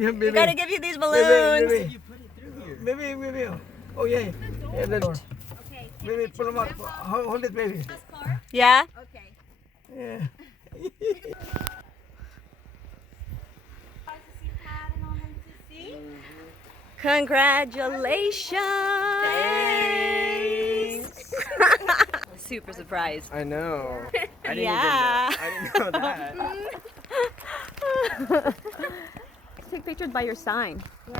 We gotta give you these balloons. Baby. Oh yeah. Yeah, the door. Okay. Baby, pull them up. Hold it, baby. Last car? Yeah? Okay. Yeah. Congratulations! Super surprised. I know. I didn't Yeah. even know. I didn't know that. Take pictures by your sign. Yeah.